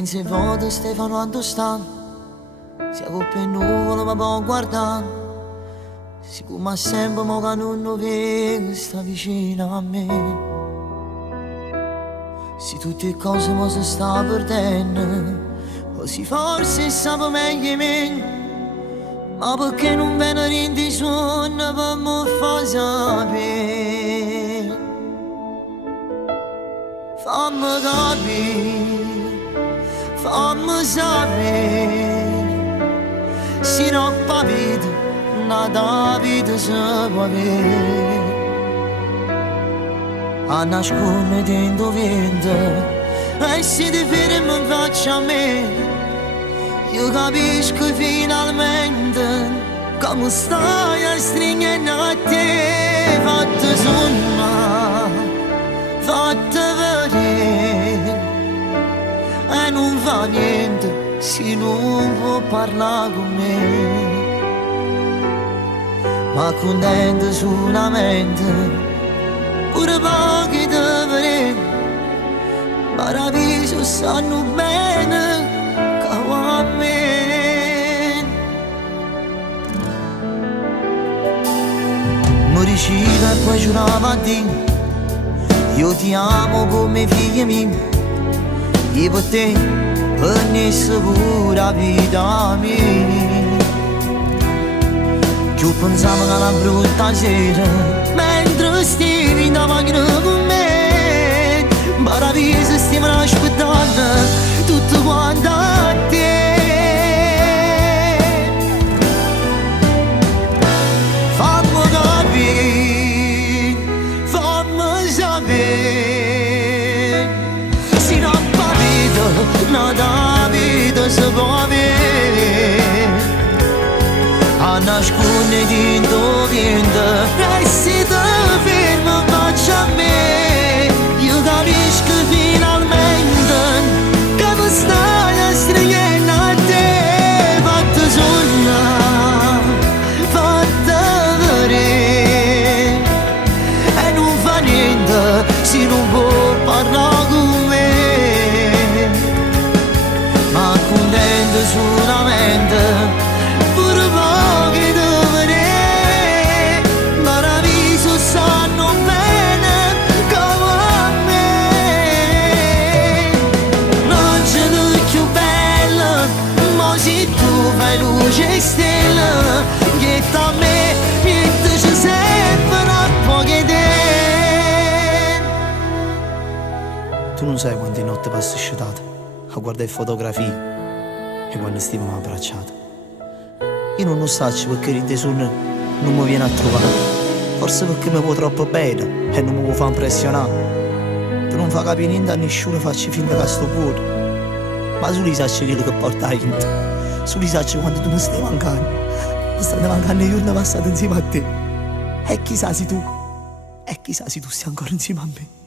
pensi e voto Stefano quanto stanno. Si accoppa in nuvolo ma può guardare. Siccome sempre mo che non vede sta vicino a me. Se tutte le cose mo si sta perdendo, così forse sape meglio me. Ma perché non viene rendi sonno per mi far sapere? Fammi capire, fammi sapere. Se non capite, nada vita si può avere. A nascondere dentro vento, e se ti fermi in faccia a me, io capisco finalmente come stai a stringere a te. Fatta sonno, fatta vedere, e non fa niente se non può parlare con me. Ma contento solamente, pure pochi di vedere, paradiso sanno bene che a me. Mi diceva e poi giurava a Dio, io ti amo come figlia mia, io per te venisse pure la vita mia. Io pensavo che una brutta sera, mentre stivi in macchina con me, paradiso stiamo aspettando tutto quanto a te. Fammi capire, fammi sapere, se non capito, nada vita si può avere. A nascondere dentro vento, e se ti fermi faccia a me, io capisco finalmente che mi stai a stringere a te. Fatta sonno, fatta vedere, e non fa niente se non può parlare con me. Ma contento solamente, luce e stella, niente a me, niente ci servono a poche te. Tu non sai quante notti passo sciutate a guardare fotografie e quando stiamo abbracciati. Io non lo saccio perché in te sonno non mi viene a trovare, forse perché mi vuoi troppo bene e non mi vuoi far impressionare. Tu non fa capire niente a nessuno, faccio finta che sto buono, ma su lì sacci quello che porta in te. Su li sacci quando tu mi stai mancando, mi state mancando i giorni passati insieme a te. E chissà se tu stai ancora insieme a me.